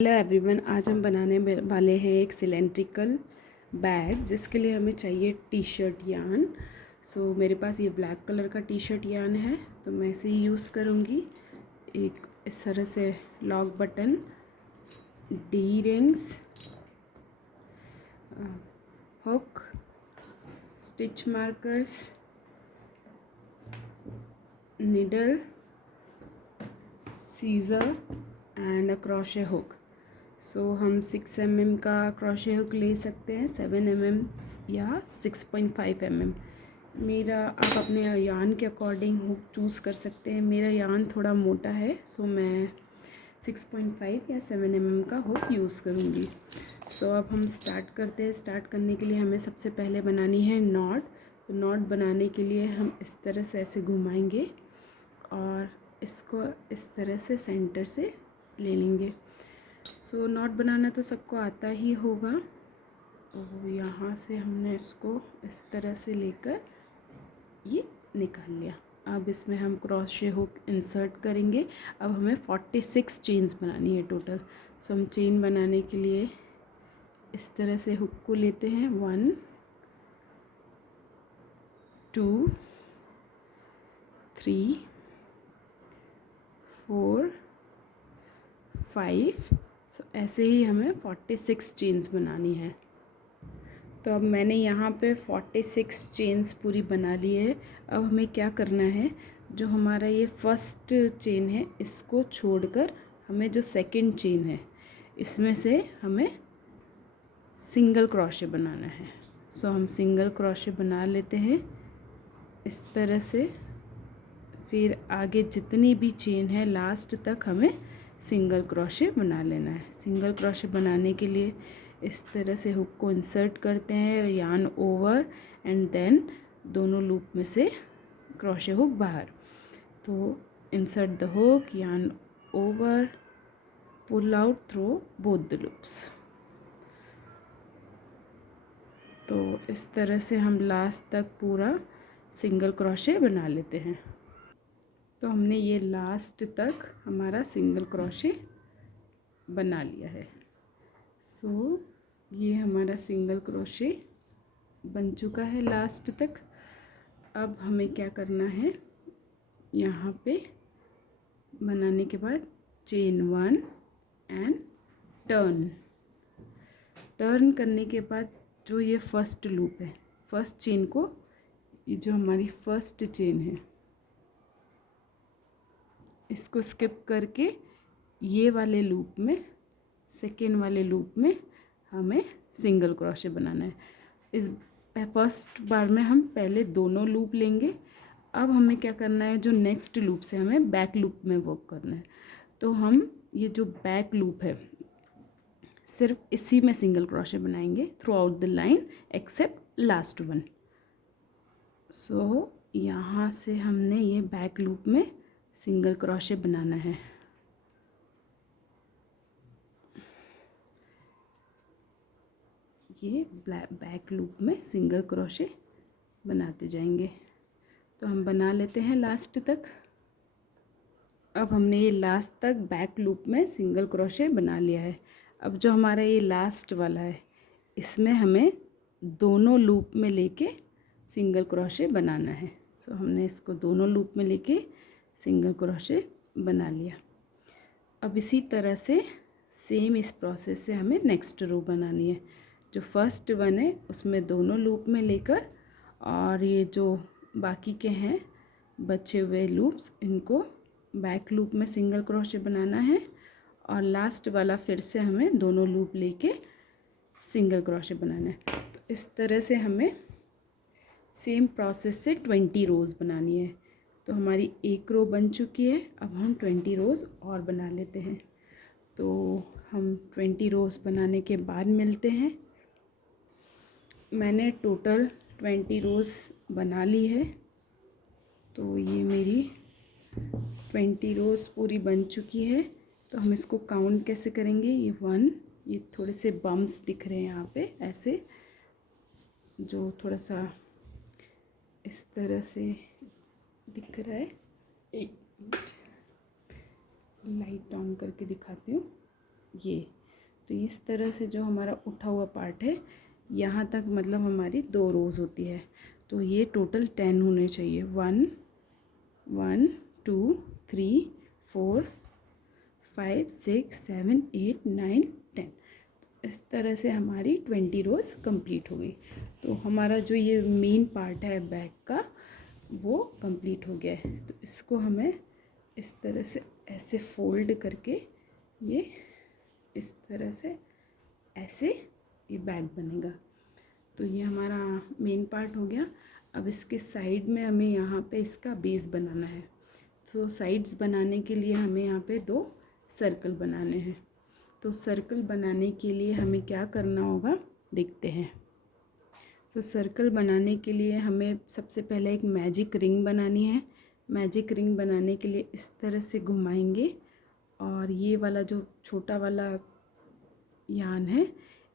Hello everyone, आज हम बनाने वाले हैं एक सिलेंड्रिकल बैग जिसके लिए हमें चाहिए टी शर्ट यान। मेरे पास ये ब्लैक कलर का टी शर्ट यान है, तो मैं इसे यूज़ करूँगी। एक इस तरह से lock button, D rings, hook, stitch markers, needle, scissor and a crochet hook. हम 6 mm का क्रोशे हुक ले सकते हैं, 7 mm या 6.5 mm। आप अपने यान के अकॉर्डिंग हुक चूज़ कर सकते हैं। मेरा यान थोड़ा मोटा है, मैं 6.5 या 7 mm का हुक यूज़ करूँगी। अब हम स्टार्ट करते हैं। स्टार्ट करने के लिए हमें सबसे पहले बनानी है नॉट। तो नॉट बनाने के लिए हम इस तरह से ऐसे घुमाएंगे और इसको इस तरह से सेंटर से ले लेंगे। नॉट बनाना तो सबको आता ही होगा। तो यहाँ से हमने इसको इस तरह से लेकर ये निकाल लिया। अब इसमें हम क्रोशे हुक इंसर्ट करेंगे। अब हमें 46 चेन्स बनानी है टोटल। हम चेन बनाने के लिए इस तरह से हुक को लेते हैं। 1 2 3 4 5। ऐसे ही हमें 46 चेन्स बनानी है। तो अब मैंने यहाँ पे 46 चेन्स पूरी बना ली है। अब हमें क्या करना है, जो हमारा ये फर्स्ट चेन है इसको छोड़कर हमें जो सेकंड चेन है इसमें से हमें सिंगल क्रोशे बनाना है। हम सिंगल क्रोशे बना लेते हैं इस तरह से। फिर आगे जितनी भी चेन है लास्ट तक हमें सिंगल क्रोशे बना लेना है। सिंगल क्रोशे बनाने के लिए इस तरह से हुक को इंसर्ट करते हैं, यान ओवर एंड देन दोनों लूप में से क्रोशे हुक बाहर। तो insert the hook, yarn over, pull out through both the loops. तो इस तरह से हम लास्ट तक पूरा सिंगल क्रोशे बना लेते हैं। तो हमने ये लास्ट तक हमारा सिंगल क्रोशे बना लिया है। ये हमारा सिंगल क्रोशे बन चुका है लास्ट तक। अब हमें क्या करना है, यहाँ पे बनाने के बाद चेन 1 एंड टर्न करने के बाद जो ये फर्स्ट लूप है, फर्स्ट चेन को, ये जो हमारी फर्स्ट चेन है इसको स्किप करके ये वाले लूप में, सेकेंड वाले लूप में हमें सिंगल क्रोशे बनाना है। इस फर्स्ट बार में हम पहले दोनों लूप लेंगे। अब हमें क्या करना है, जो नेक्स्ट लूप से हमें बैक लूप में वर्क करना है। तो हम ये जो बैक लूप है सिर्फ इसी में सिंगल क्रोशे बनाएंगे throughout the line except last one. यहाँ से हमने ये बैक लूप में सिंगल क्रोशे बनाना है। ये बैक लूप में सिंगल क्रोशे बनाते जाएंगे। तो हम बना लेते हैं लास्ट तक। अब हमने ये लास्ट तक बैक लूप में सिंगल क्रोशे बना लिया है। अब जो हमारा ये लास्ट वाला है इसमें हमें दोनों लूप में लेके सिंगल क्रोशे बनाना है। हमने इसको दोनों लूप में लेके सिंगल क्रोशे बना लिया। अब इसी तरह से सेम इस प्रोसेस से हमें नेक्स्ट रो बनानी है। जो फर्स्ट वन है उसमें दोनों लूप में लेकर, और ये जो बाकी के हैं बचे हुए लूप्स, इनको बैक लूप में सिंगल क्रोशे बनाना है। और लास्ट वाला फिर से हमें दोनों लूप लेके सिंगल क्रोशे बनाना है। तो इस तरह से हमें सेम प्रोसेस से 20 रोज़ बनानी है। तो हमारी एक रो बन चुकी है। अब हम 20 रोज़ और बना लेते हैं। तो हम 20 रोज़ बनाने के बाद मिलते हैं। मैंने टोटल 20 रोज़ बना ली है। तो ये मेरी 20 रोज़ पूरी बन चुकी है। तो हम इसको काउंट कैसे करेंगे, ये 1, ये थोड़े से बम्प्स दिख रहे हैं यहाँ पे ऐसे, जो थोड़ा सा इस तरह से दिख रहा है। एक मिनट लाइट ऑन करके दिखाती हूँ। ये। तो इस तरह से जो हमारा उठा हुआ पार्ट है यहाँ तक मतलब हमारी 2 रोज़ होती है। तो ये टोटल 10 होने चाहिए। 1 1 2 3 4 5 6 7 8 9 10। इस तरह से हमारी 20 रोज़ कंप्लीट हो गई। तो हमारा जो ये मेन पार्ट है बैक का वो कंप्लीट हो गया है। तो इसको हमें इस तरह से ऐसे फोल्ड करके ये इस तरह से ऐसे ये बैक बनेगा। तो ये हमारा मेन पार्ट हो गया। अब इसके साइड में हमें यहाँ पे इसका बेस बनाना है। तो साइड्स बनाने के लिए हमें यहाँ पे 2 सर्कल बनाने हैं। तो सर्कल बनाने के लिए हमें क्या करना होगा देखते हैं। तो सर्कल बनाने के लिए हमें सबसे पहले एक मैजिक रिंग बनानी है। मैजिक रिंग बनाने के लिए इस तरह से घुमाएंगे और ये वाला जो छोटा वाला यान है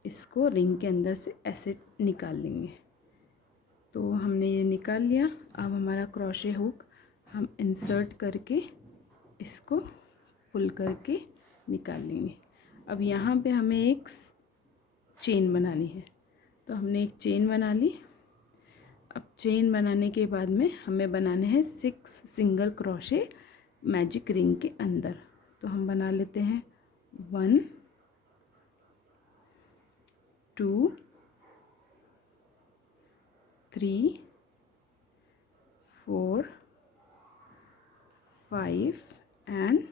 इसको रिंग के अंदर से ऐसे निकाल लेंगे। तो हमने ये निकाल लिया। अब हमारा क्रोशे हुक हम इंसर्ट करके इसको पुल करके निकाल लेंगे। अब यहाँ पे हमें एक चेन बनानी है। तो हमने एक चेन बना ली। अब चेन बनाने के बाद में हमें बनाने हैं 6 सिंगल क्रोशे मैजिक रिंग के अंदर। तो हम बना लेते हैं 1 2 3 4 5 एंड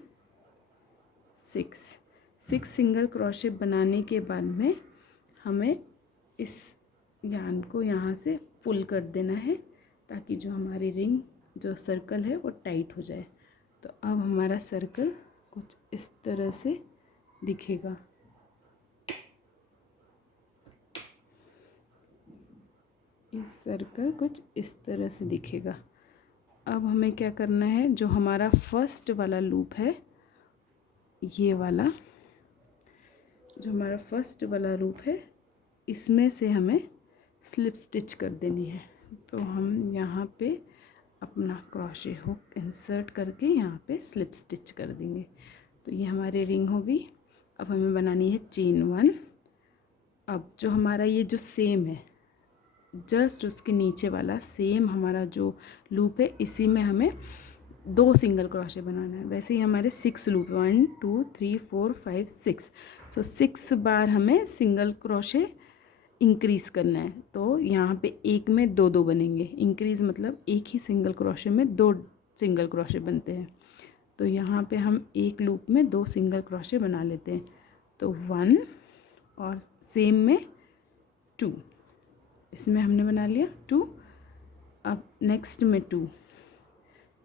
6। 6 सिंगल क्रोशे बनाने के बाद में हमें इस यान को यहाँ से पुल कर देना है ताकि जो हमारी रिंग जो सर्कल है वो टाइट हो जाए। तो अब हमारा सर्कल कुछ इस तरह से दिखेगा। ये सर्कल कुछ इस तरह से दिखेगा। अब हमें क्या करना है, जो हमारा फर्स्ट वाला लूप है, ये वाला जो हमारा फर्स्ट वाला लूप है, इसमें से हमें स्लिप स्टिच कर देनी है। तो हम यहाँ पे अपना क्रोशे हुक इंसर्ट करके यहाँ पे स्लिप स्टिच कर देंगे। तो ये हमारी रिंग हो गई। अब हमें बनानी है चेन 1। अब जो हमारा ये जो सेम है, जस्ट उसके नीचे वाला सेम हमारा जो लूप है, इसी में हमें 2 सिंगल क्रोशे बनाना है। वैसे ही हमारे 6 लूप 1 2 3 4 5 6। तो 6 बार हमें सिंगल क्रोशे इंक्रीज़ करना है। तो यहाँ पे एक में 2 बनेंगे। इंक्रीज़ मतलब एक ही सिंगल क्रोशे में 2 सिंगल क्रोशे बनते हैं। तो यहाँ पे हम एक लूप में 2 सिंगल क्रोशे बना लेते हैं। तो 1 और सेम में 2, इसमें हमने बना लिया 2। अब नेक्स्ट में 2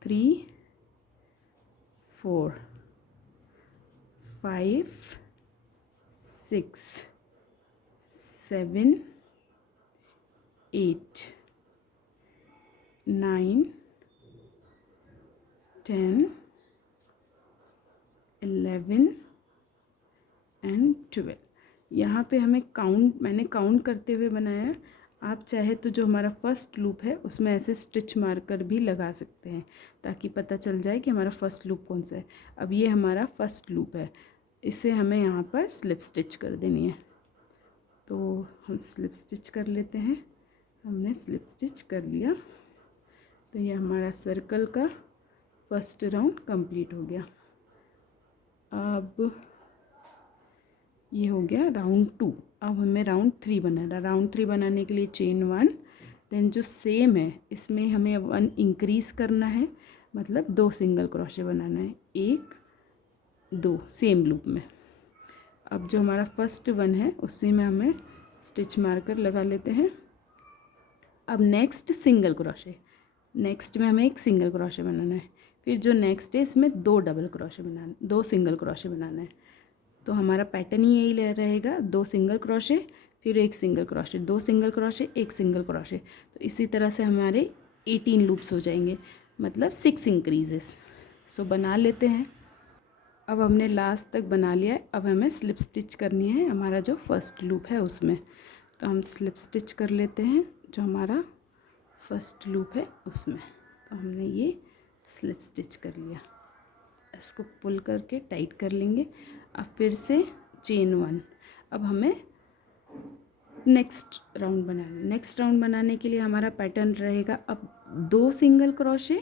3 4 5 6 7 8 9 10 11 एंड 12। यहाँ पे हमें मैंने काउंट करते हुए बनाया है। आप चाहे तो जो हमारा फर्स्ट लूप है उसमें ऐसे स्टिच मार्कर भी लगा सकते हैं ताकि पता चल जाए कि हमारा फर्स्ट लूप कौन सा है। अब ये हमारा फर्स्ट लूप है, इसे हमें यहाँ पर स्लिप स्टिच कर देनी है। तो हम स्लिप स्टिच कर लेते हैं। हमने स्लिप स्टिच कर लिया। तो ये हमारा सर्कल का फर्स्ट राउंड कंप्लीट हो गया। अब ये हो गया राउंड 2। अब हमें राउंड 3 बनाना है। राउंड 3 बनाने के लिए चेन 1, देन जो सेम है इसमें हमें 1 इंक्रीज़ करना है, मतलब 2 सिंगल क्रोशे बनाना है, 1 2 सेम लूप में। अब जो हमारा फर्स्ट 1 है उसी में हमें स्टिच मार्कर लगा लेते हैं। अब नेक्स्ट सिंगल क्रोशे, नेक्स्ट में हमें एक सिंगल क्रोशे बनाना है। फिर जो नेक्स्ट है इसमें 2 डबल क्रोशे बनाना, 2 सिंगल क्रोशे बनाना है। तो हमारा पैटर्न ही यही रहेगा, 2 सिंगल क्रोशे फिर 1 single crochet, 2 single crochet 1 single crochet. तो इसी तरह से हमारे 18 लूप्स हो जाएंगे, मतलब 6 इंक्रीजेस। सो बना लेते हैं। अब हमने लास्ट तक बना लिया है। अब हमें स्लिप स्टिच करनी है हमारा जो फर्स्ट लूप है उसमें। तो हम स्लिप स्टिच कर लेते हैं जो हमारा फर्स्ट लूप है उसमें। तो हमने ये स्लिप स्टिच कर लिया। इसको पुल करके टाइट कर लेंगे। अब फिर से चेन 1। अब हमें नेक्स्ट राउंड बनाना है। नेक्स्ट राउंड बनाने के लिए हमारा पैटर्न रहेगा अब 2 single crochet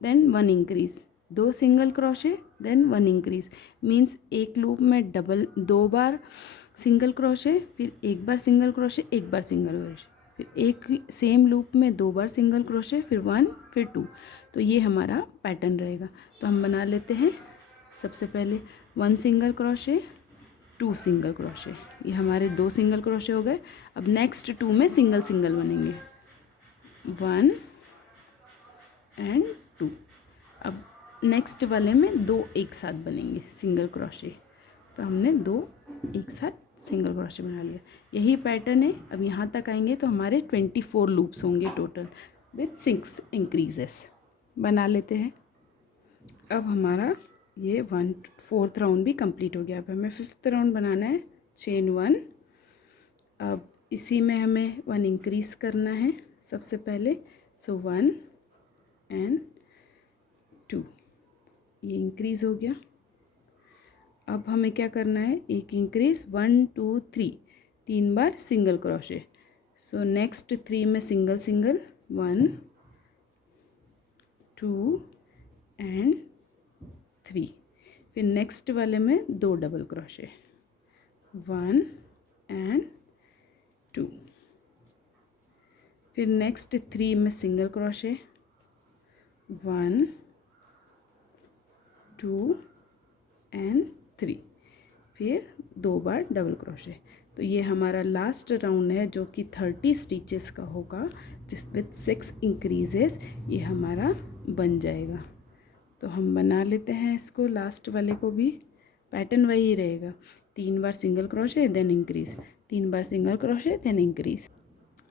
then 1 increase, 2 single crochet then 1 increase, means एक लूप में डबल 2 बार सिंगल क्रोशे, फिर 1 बार सिंगल क्रोशे, 1 बार सिंगल क्रोशे, फिर एक सेम लूप में 2 बार सिंगल क्रोशे, फिर 1 फिर 2। तो ये हमारा पैटर्न रहेगा। तो हम बना लेते हैं। सबसे पहले 1 सिंगल क्रोशे, 2 सिंगल क्रोशे, ये हमारे 2 सिंगल क्रोशे हो गए। अब नेक्स्ट 2 में सिंगल सिंगल बनेंगे, 1 एंड 2। अब नेक्स्ट वाले में 2 एक साथ बनेंगे सिंगल क्रोशे। तो हमने 2 एक साथ सिंगल क्रोशे बना लिया। यही पैटर्न है। अब यहाँ तक आएंगे तो हमारे 24 लूप्स होंगे टोटल विथ 6 इंक्रीजेस। बना लेते हैं। अब हमारा ये 4th राउंड भी कंप्लीट हो गया। अब हमें 5th राउंड बनाना है, चेन 1। अब इसी में हमें 1 इंक्रीज़ करना है सबसे पहले। सो 1 एंड 2, ये इंक्रीज़ हो गया। अब हमें क्या करना है, एक इंक्रीज़ 1 2 3, 3 बार सिंगल क्रोशे। सो नेक्स्ट 3 में सिंगल सिंगल, 1 2 एंड 3। फिर नेक्स्ट वाले में 2 डबल क्रोशे, 1 एंड 2। फिर नेक्स्ट 3 में सिंगल क्रोशे, 1 2 एंड 3। फिर 2 बार डबल क्रोशे। तो ये हमारा लास्ट राउंड है जो कि 30 स्टिचेस का होगा, जिस विथ 6 इंक्रीजेस ये हमारा बन जाएगा। तो हम बना लेते हैं इसको। लास्ट वाले को भी पैटर्न वही रहेगा, 3 बार सिंगल क्रोशे देन इंक्रीज़, 3 बार सिंगल क्रोशे देन इंक्रीज़।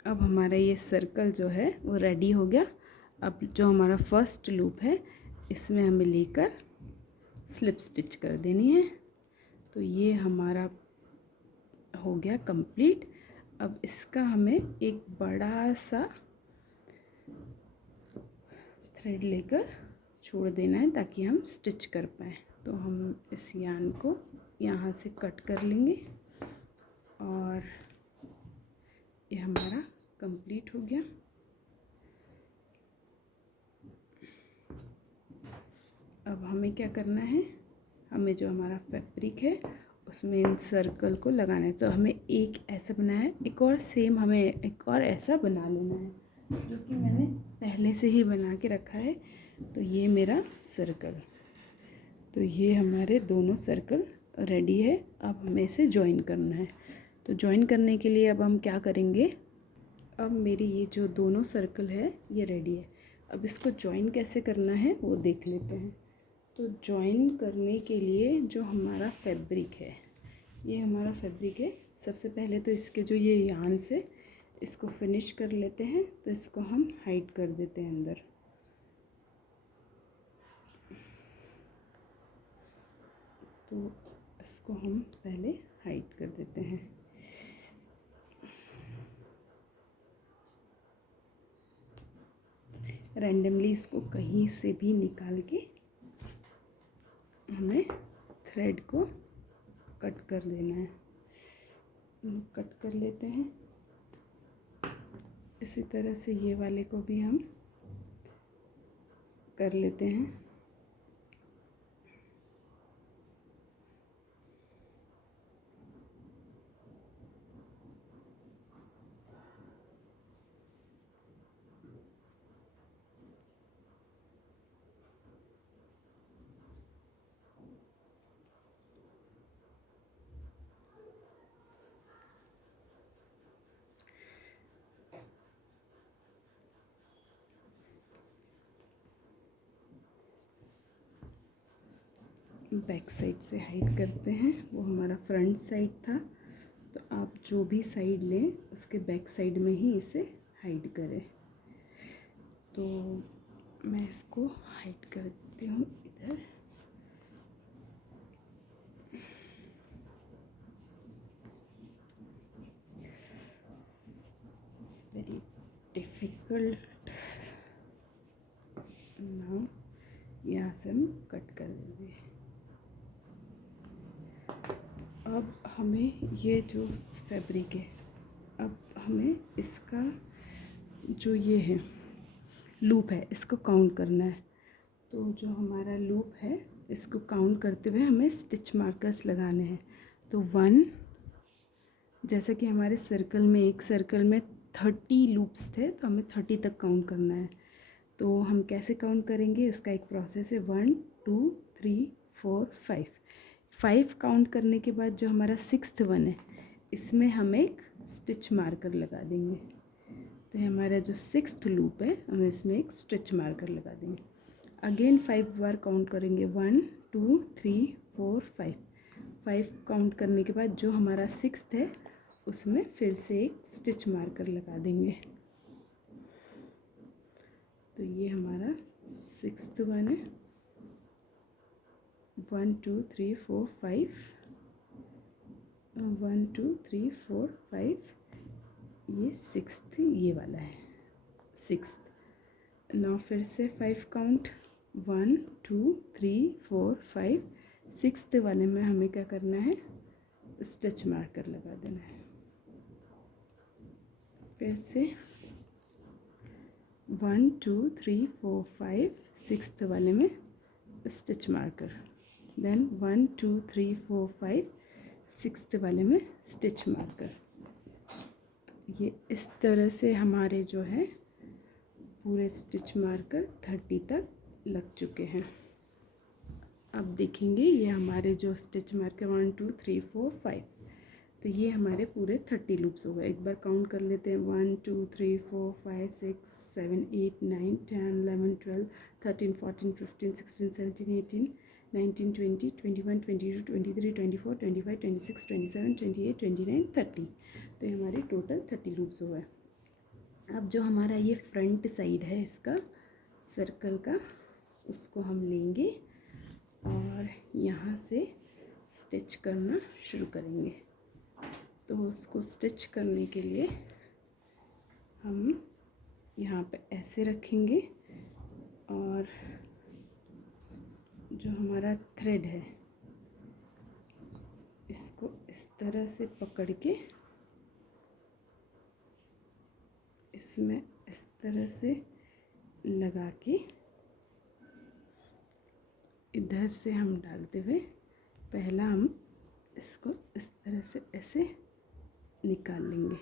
अब हमारा ये सर्कल जो है वो रेडी हो गया। अब जो हमारा फर्स्ट लूप है इसमें हमें लेकर स्लिप स्टिच कर देनी है। तो ये हमारा हो गया कंप्लीट। अब इसका हमें एक बड़ा सा थ्रेड लेकर छोड़ देना है ताकि हम स्टिच कर पाएँ। तो हम इस यान को यहाँ से कट कर लेंगे और ये हमारा कंप्लीट हो गया। अब हमें क्या करना है, हमें जो हमारा फैब्रिक है उसमें इन सर्कल को लगाना है। तो हमें एक ऐसा बनाया है, एक और सेम हमें एक और ऐसा बना लेना है जो कि मैंने पहले से ही बना के रखा है। तो ये मेरा सर्कल, तो ये हमारे दोनों सर्कल रेडी है। अब हमें इसे जॉइन करना है। तो जॉइन करने के लिए अब हम क्या करेंगे, अब मेरी ये जो दोनों सर्कल है ये रेडी है। अब इसको जॉइन कैसे करना है वो देख लेते हैं। तो जॉइन करने के लिए जो हमारा फैब्रिक है, ये हमारा फैब्रिक है। सबसे पहले तो इसके जो ये यान से इसको फिनिश कर लेते हैं। तो इसको हम हाइड कर देते हैं अंदर। तो इसको हम पहले हाइड कर देते हैं। रैंडमली इसको कहीं से भी निकाल के हमें थ्रेड को कट कर देना है। कट कर लेते हैं। इसी तरह से ये वाले को भी हम कर लेते हैं। बैक साइड से हाइड करते हैं। वो हमारा फ्रंट साइड था, तो आप जो भी साइड लें उसके बैक साइड में ही इसे हाइड करें। तो मैं इसको हाइड कर देती हूँ इधर। It's very difficult. नाउ यहाँ से हम कट कर देंगे। अब हमें ये जो फैब्रिक है, अब हमें इसका जो ये है लूप है इसको काउंट करना है। तो जो हमारा लूप है इसको काउंट करते हुए हमें स्टिच मार्कर्स लगाने हैं। तो 1, जैसे कि हमारे सर्कल में एक सर्कल में 30 लूप्स थे तो हमें 30 तक काउंट करना है। तो हम कैसे काउंट करेंगे, उसका एक प्रोसेस है। 1 2 3 4 5। 5 काउंट करने के बाद जो हमारा 6th वन है इसमें हम एक स्टिच मार्कर लगा देंगे। तो हमारा जो 6th लूप है हम इसमें एक स्टिच मार्कर लगा देंगे। अगेन 5 बार काउंट करेंगे। 1 2 3 4 5। 5 काउंट करने के बाद जो हमारा 6th है उसमें फिर से एक स्टिच मार्कर लगा देंगे। तो ये हमारा 6th वन है। 1 2 3 4 5। 1 2 3 4 5। ये 6th ये वाला है 6th। नाउ फिर से 5 काउंट। 1 2 3 4 5। 6th वाले में हमें क्या करना है, स्टिच मार्कर लगा देना है। फिर से 1 2 3 4 5। 6th वाले में स्टिच मार्कर। देन 1 2 3 4 5। 6th वाले में स्टिच मार्कर। ये इस तरह से हमारे जो है पूरे स्टिच मार्कर 30 तक लग चुके हैं। अब देखेंगे ये हमारे जो स्टिच मार्कर 1 2 3 4 5, तो ये हमारे पूरे 30 लूप्स हो गए। एक बार काउंट कर लेते हैं। 1 2 3 4 5 6 7 8 9 10 11 12 13 14 15 16 17 18 19 20 21 22 23 24 25 26 27 28 29 30। तो ये हमारे टोटल 30 लूप्स हो गए। अब जो हमारा ये फ्रंट साइड है इसका सर्कल का, उसको हम लेंगे और यहाँ से स्टिच करना शुरू करेंगे। तो उसको स्टिच करने के लिए हम यहाँ पे ऐसे रखेंगे और जो हमारा थ्रेड है इसको इस तरह से पकड़ के इसमें इस तरह से लगा के इधर से हम डालते हुए पहला हम इसको इस तरह से ऐसे निकाल लेंगे।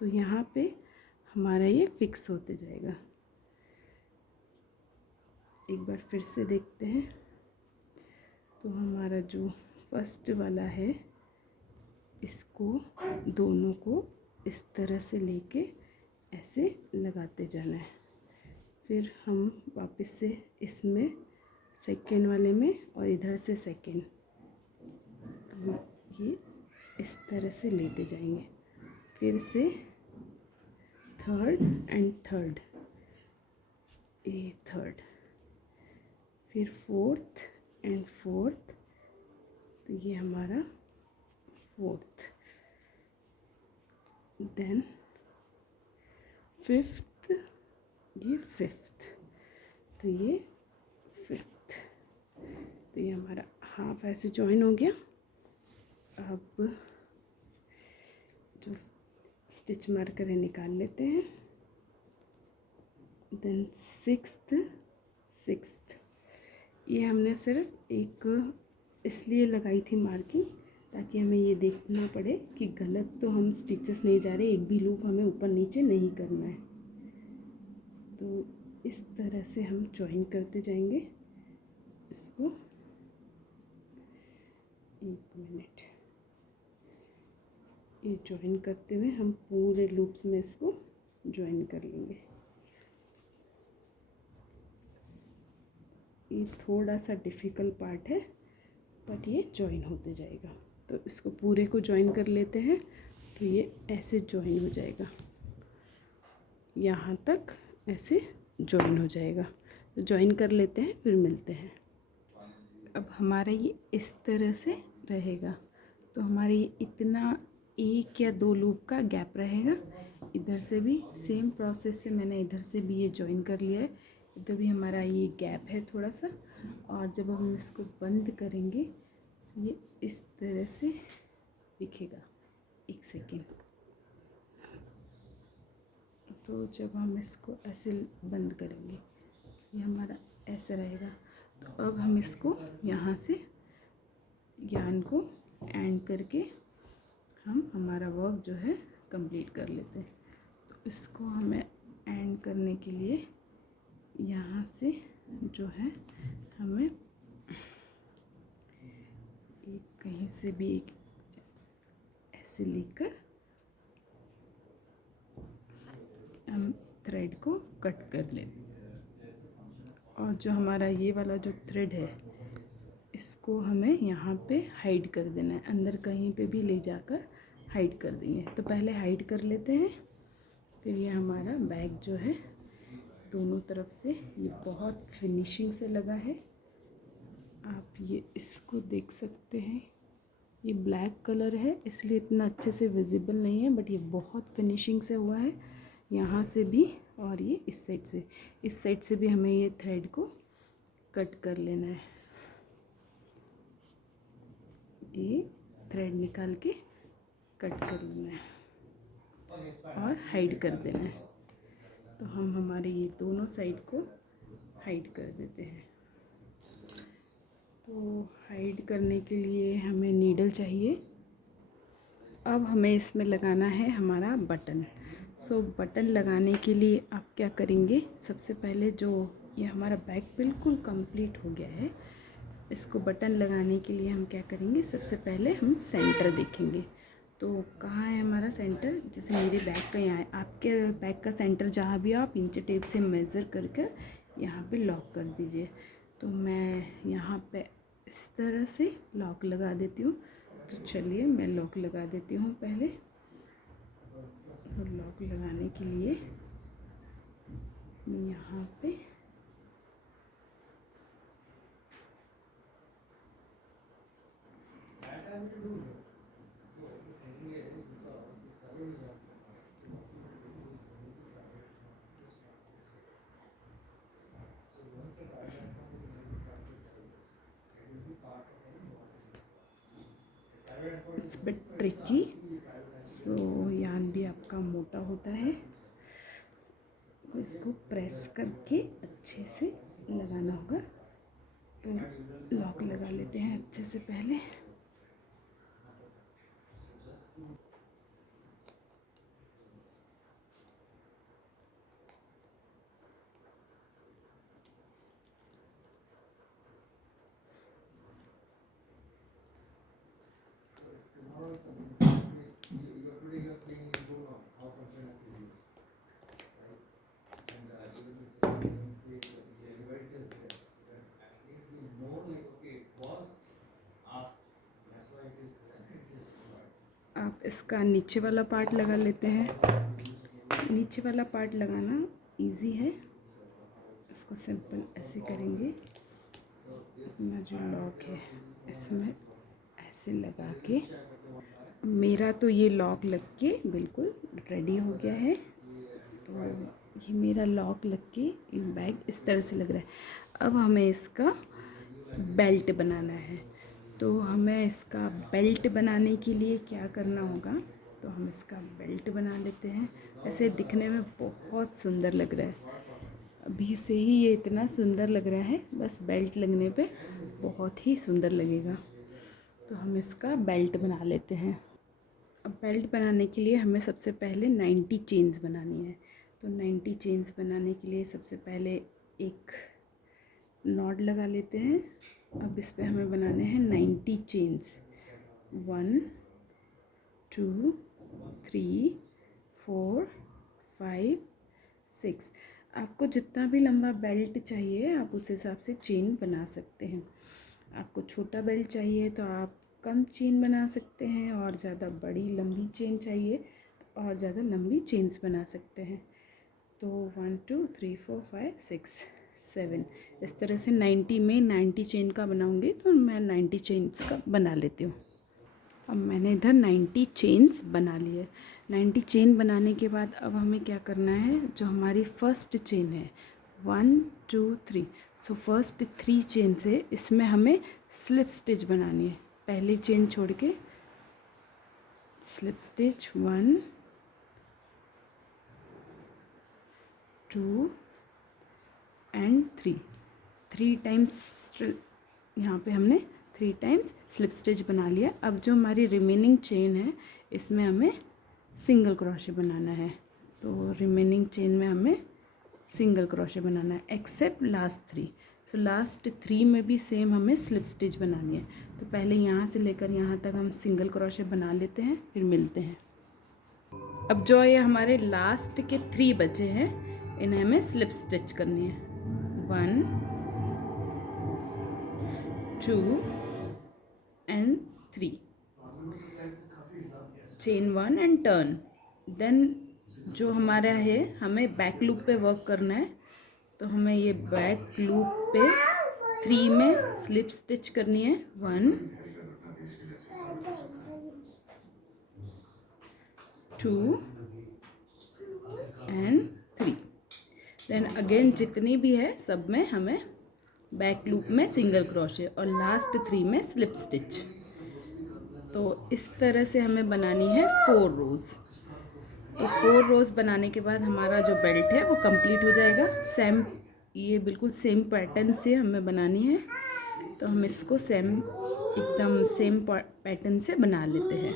तो यहाँ पे हमारा ये फिक्स होते जाएगा। एक बार फिर से देखते हैं। तो हमारा जो फर्स्ट वाला है इसको दोनों को इस तरह से लेके ऐसे लगाते जाना है। फिर हम वापस से इसमें सेकेंड वाले में और इधर से सेकेंड, तो ये इस तरह से लेते जाएंगे। फिर से थर्ड एंड थर्ड, ये थर्ड, फिर फोर्थ एंड फोर्थ, तो ये हमारा फोर्थ, देन फिफ्थ, ये फिफ्थ, तो ये फिफ्थ। तो ये हमारा हाफ ऐसे जॉइन हो गया। अब जो स्टिच मार्कर है निकाल लेते हैं। देन सिक्स्थ, सिक्स्थ, ये हमने सिर्फ एक इसलिए लगाई थी मार्किंग ताकि हमें ये देखना पड़े कि गलत तो हम स्टिचेस नहीं जा रहे, एक भी लूप हमें ऊपर नीचे नहीं करना है। तो इस तरह से हम जॉइन करते जाएंगे इसको। एक मिनट, ये जॉइन करते हुए हम पूरे लूप्स में इसको जॉइन कर लेंगे। ये थोड़ा सा डिफ़िकल्ट पार्ट है बट ये जॉइन होते जाएगा। तो इसको पूरे को जॉइन कर लेते हैं। तो ये ऐसे जॉइन हो जाएगा, यहाँ तक ऐसे जॉइन हो जाएगा। तो जॉइन कर लेते हैं, फिर मिलते हैं। अब हमारा ये इस तरह से रहेगा। तो हमारे इतना 1 या 2 लूप का गैप रहेगा। इधर से भी सेम प्रोसेस से मैंने इधर से भी ये जॉइन कर लिया है। इधर भी हमारा ये गैप है थोड़ा सा। और जब हम इसको बंद करेंगे ये इस तरह से दिखेगा। एक सेकेंड। तो जब हम इसको ऐसे बंद करेंगे, ये हमारा ऐसे रहेगा। तो अब हम इसको यहाँ से यान को एंड करके हम हमारा वर्क जो है कंप्लीट कर लेते हैं। तो इसको हमें एंड करने के लिए यहाँ से जो है हमें एक कहीं से भी एक ऐसे लेकर हम थ्रेड को कट कर लें। और जो हमारा ये वाला जो थ्रेड है इसको हमें यहाँ पे हाइड कर देना है, अंदर कहीं पे भी ले जाकर हाइड कर देंगे। तो पहले हाइड कर लेते हैं, फिर ये हमारा बैग जो है दोनों तरफ से ये बहुत फिनिशिंग से लगा है। आप ये इसको देख सकते हैं, ये ब्लैक कलर है इसलिए इतना अच्छे से विजिबल नहीं है, बट ये बहुत फिनिशिंग से हुआ है यहाँ से भी और ये इस साइड से भी हमें ये थ्रेड को कट कर लेना है। ये थ्रेड निकाल के कट कर लेना है और हाइड कर देना है। तो हम हमारे ये दोनों साइड को हाइड कर देते हैं। तो हाइड करने के लिए हमें नीडल चाहिए। अब हमें इसमें लगाना है हमारा बटन। सो बटन लगाने के लिए आप क्या करेंगे, सबसे पहले जो ये हमारा बैग बिल्कुल कंप्लीट हो गया है, इसको बटन लगाने के लिए हम क्या करेंगे, सबसे पहले हम सेंटर देखेंगे। तो कहाँ है हमारा सेंटर, जैसे मेरे बैग का यहाँ है, आपके बैग का सेंटर जहाँ भी आप इंच टेप से मेज़र कर यहाँ पे लॉक कर दीजिए। तो मैं यहाँ पे इस तरह से लॉक लगा देती हूँ। तो चलिए मैं लॉक लगा देती हूँ पहले। और लॉक लगाने के लिए मैं यहाँ पे इट्स बिट ट्रिकी, सो यान भी आपका मोटा होता है, तो इसको प्रेस करके अच्छे से लगाना होगा। तो लॉक लगा लेते हैं अच्छे से पहले। आप इसका नीचे वाला पार्ट लगा लेते हैं। नीचे वाला पार्ट लगाना इजी है। इसको सिंपल ऐसे करेंगे, अपना जो लॉक है इसमें ऐसे लगा के, मेरा तो ये लॉक लग के बिल्कुल रेडी हो गया है। तो ये मेरा लॉक लग के बैग इस तरह से लग रहा है। अब हमें इसका बेल्ट बनाना है। तो हमें इसका बेल्ट बनाने के लिए क्या करना होगा, तो हम इसका बेल्ट बना लेते हैं। ऐसे दिखने में बहुत सुंदर लग रहा है, अभी से ही ये इतना सुंदर लग रहा है, बस बेल्ट लगने पे बहुत ही सुंदर लगेगा। तो हम इसका बेल्ट बना लेते हैं। अब बेल्ट बनाने के लिए हमें सबसे पहले 90 चेन्स बनानी है। तो 90 चेन्स बनाने के लिए सबसे पहले एक नॉट लगा लेते हैं। अब इस पे हमें बनाने हैं 90 चेन्स। 1 2 3 4 5 6। आपको जितना भी लंबा बेल्ट चाहिए आप उस हिसाब से चेन बना सकते हैं। आपको छोटा बेल्ट चाहिए तो आप कम चेन बना सकते हैं, और ज़्यादा बड़ी लंबी चेन चाहिए तो और ज़्यादा लंबी चेन्स बना सकते हैं। तो 1 2 3 4 5 6 7 इस तरह से 90 में 90 चेन का बनाऊंगी, तो मैं 90 चेन्स का बना लेती हूँ। अब मैंने इधर 90 चेन्स बना लिए। 90 चेन बनाने के बाद अब हमें क्या करना है, जो हमारी फर्स्ट चेन है 1 2 3, सो फर्स्ट 3 चेन से इसमें हमें स्लिप स्टिच बनानी है। पहली चेन छोड़ के स्लिप स्टिच 1 2 एंड 3 टाइम्स यहाँ पे हमने 3 टाइम्स स्लिप स्टिच बना लिया। अब जो हमारी रिमेनिंग चेन है इसमें हमें सिंगल क्रोशे बनाना है। तो रिमेनिंग चेन में हमें सिंगल क्रोशे बनाना है एक्सेप्ट लास्ट 3। सो लास्ट 3 में भी सेम हमें स्लिप स्टिच बनानी है। तो पहले यहाँ से लेकर यहाँ तक हम सिंगल क्रोशे बना लेते हैं, फिर मिलते हैं। अब जो ये हमारे लास्ट के 3 बचे हैं इन्हें हमें स्लिप स्टिच करनी है। 1 2 and 3, chain 1 and turn. Then जो हमारा है हमें बैक लूप पे वर्क करना है। तो हमें ये बैक लूप पे 3 में स्लिप स्टिच करनी है। 1 2 एंड 3। देन अगेन जितनी भी है सब में हमें बैक लूप में सिंगल क्रोशे और लास्ट 3 में स्लिप स्टिच। तो इस तरह से हमें बनानी है 4 रोज़। तो 4 रोज़ बनाने के बाद हमारा जो बेल्ट है वो कंप्लीट हो जाएगा। सेम ये बिल्कुल सेम पैटर्न से हमें बनानी है। तो हम इसको एकदम सेम पैटर्न से बना लेते हैं।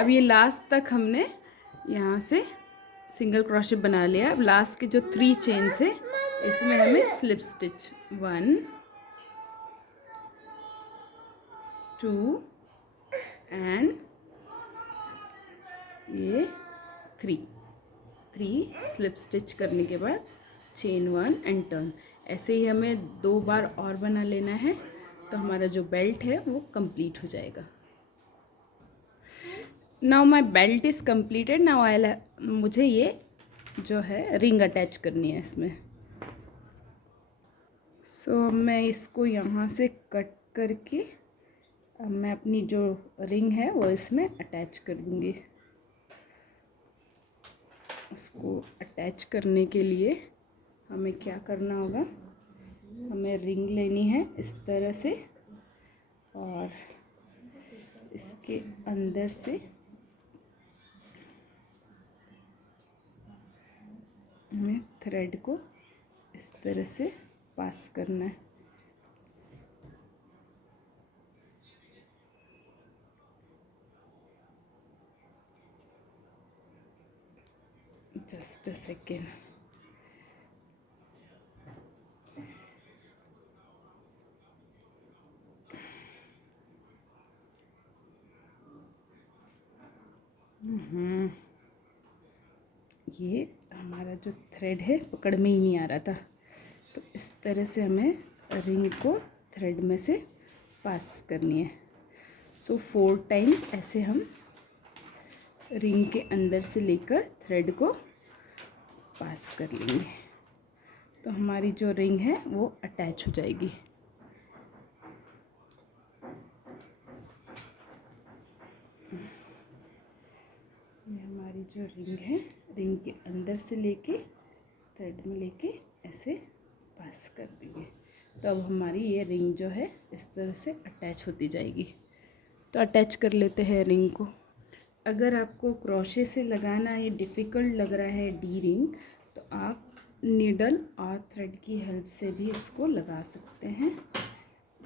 अब ये लास्ट तक हमने यहाँ से सिंगल क्रोशे बना लिया। अब लास्ट के जो 3 चेन्स है इसमें हमें स्लिप स्टिच 1 2 एंड ये 3 स्लिप स्टिच करने के बाद चेन 1 एंड टर्न। ऐसे ही हमें 2 बार और बना लेना है। तो हमारा जो बेल्ट है वो कंप्लीट हो जाएगा। Now my belt is completed. Now मुझे ये जो है रिंग अटैच करनी है इसमें। सो मैं इसको यहाँ से कट करके अब मैं अपनी जो रिंग है वो इसमें अटैच कर दूँगी। इसको अटैच करने के लिए हमें क्या करना होगा, हमें रिंग लेनी है इस तरह से और इसके अंदर से हमें थ्रेड को इस तरह से पास करना है। Just a second. ये हमारा जो थ्रेड है पकड़ में ही नहीं आ रहा था। तो इस तरह से हमें रिंग को थ्रेड में से पास करनी है। सो 4 टाइम्स ऐसे हम रिंग के अंदर से लेकर थ्रेड को पास कर लेंगे। तो हमारी जो रिंग है वो अटैच हो जाएगी। ये हमारी जो रिंग है, रिंग के अंदर से लेके थ्रेड में लेके ऐसे पास कर देंगे। तो अब हमारी ये रिंग जो है इस तरह से अटैच होती जाएगी। तो अटैच कर लेते हैं रिंग को। अगर आपको क्रोशे से लगाना ये डिफ़िकल्ट लग रहा है डी रिंग, तो आप नीडल और थ्रेड की हेल्प से भी इसको लगा सकते हैं।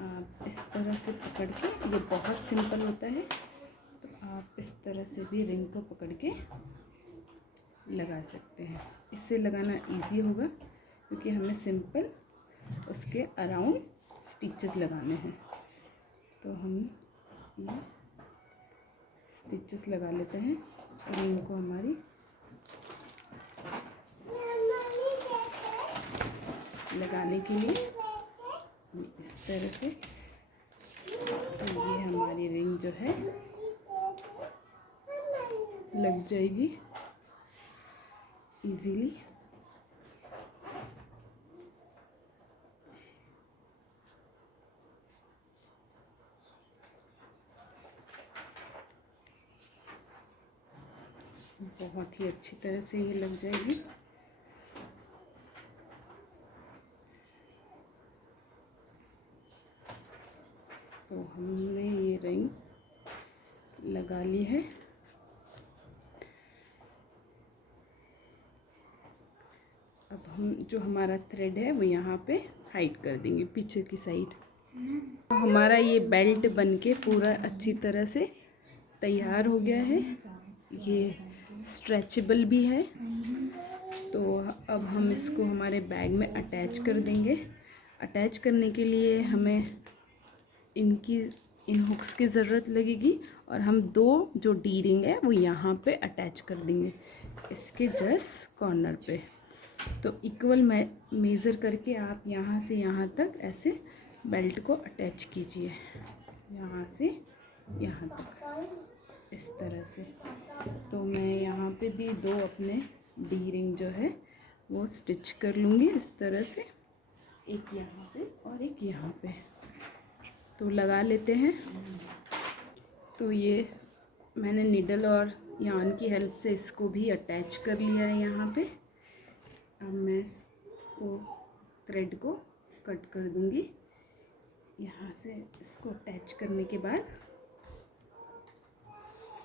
आप इस तरह से पकड़ के, ये बहुत सिंपल होता है, तो आप इस तरह से भी रिंग को पकड़ के लगा सकते हैं। इससे लगाना इजी होगा क्योंकि हमें सिंपल उसके अराउंड स्टिचेस लगाने हैं। तो हम ये स्टिचेस लगा लेते हैं। रिंग को हमारी लगाने के लिए इस तरह से, तो ये हमारी रिंग जो है लग जाएगी इजीली। बहुत ही अच्छी तरह से ये लग जाएगी। तो हमने ये रिंग लगा ली है। अब हम जो हमारा थ्रेड है वो यहाँ पे हाइड कर देंगे पीछे की साइड। तो हमारा ये बेल्ट बनके पूरा अच्छी तरह से तैयार हो गया है। ये स्ट्रेचेबल भी है। तो अब हम इसको हमारे बैग में अटैच कर देंगे। अटैच करने के लिए हमें इन हुक्स की ज़रूरत लगेगी और हम 2 जो डी रिंग है वो यहाँ पे अटैच कर देंगे इसके जस्ट कॉर्नर पे। तो इक्वल मेज़र करके आप यहाँ से यहाँ तक ऐसे बेल्ट को अटैच कीजिए, यहाँ से यहाँ तक इस तरह से। तो मैं यहाँ पे भी 2 अपने डी रिंग जो है वो स्टिच कर लूँगी इस तरह से, एक यहाँ पे और एक यहाँ पे। तो लगा लेते हैं। तो ये मैंने निडल और यान की हेल्प से इसको भी अटैच कर लिया है यहाँ पे। अब मैं इसको थ्रेड को कट कर दूँगी। यहाँ से इसको अटैच करने के बाद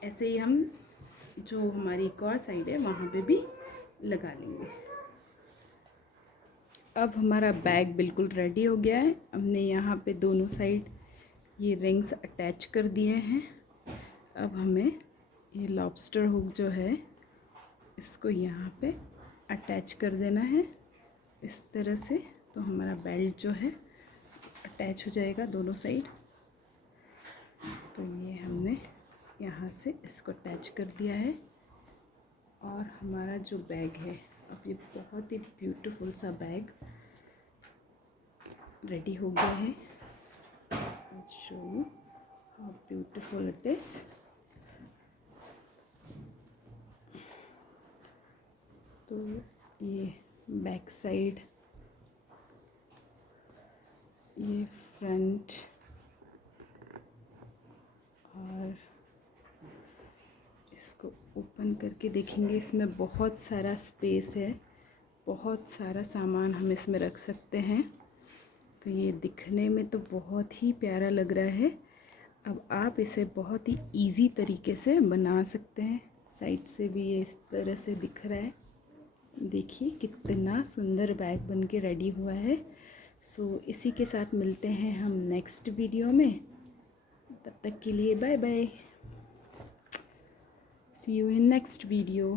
ऐसे ही हम जो हमारी एक और साइड है वहाँ पे भी लगा लेंगे। अब हमारा बैग बिल्कुल रेडी हो गया है। हमने यहाँ पे दोनों साइड ये रिंग्स अटैच कर दिए हैं। अब हमें ये लॉबस्टर हुक जो है इसको यहाँ पे अटैच कर देना है इस तरह से। तो हमारा बेल्ट जो है अटैच हो जाएगा दोनों साइड। तो ये हमने यहाँ से इसको अटैच कर दिया है और हमारा जो बैग है अब ये बहुत ही ब्यूटीफुल सा बैग रेडी हो गया है। Show you how beautiful it is. तो ये बैक साइड, ये फ्रंट और इसको ओपन करके देखेंगे। इसमें बहुत सारा स्पेस है, बहुत सारा सामान हम इसमें रख सकते हैं। तो ये दिखने में तो बहुत ही प्यारा लग रहा है। अब आप इसे बहुत ही इजी तरीके से बना सकते हैं। साइड से भी ये इस तरह से दिख रहा है। देखिए कितना सुंदर बैग बन के रेडी हुआ है। सो इसी के साथ मिलते हैं हम नेक्स्ट वीडियो में। तब तक के लिए bye bye. See you in next video.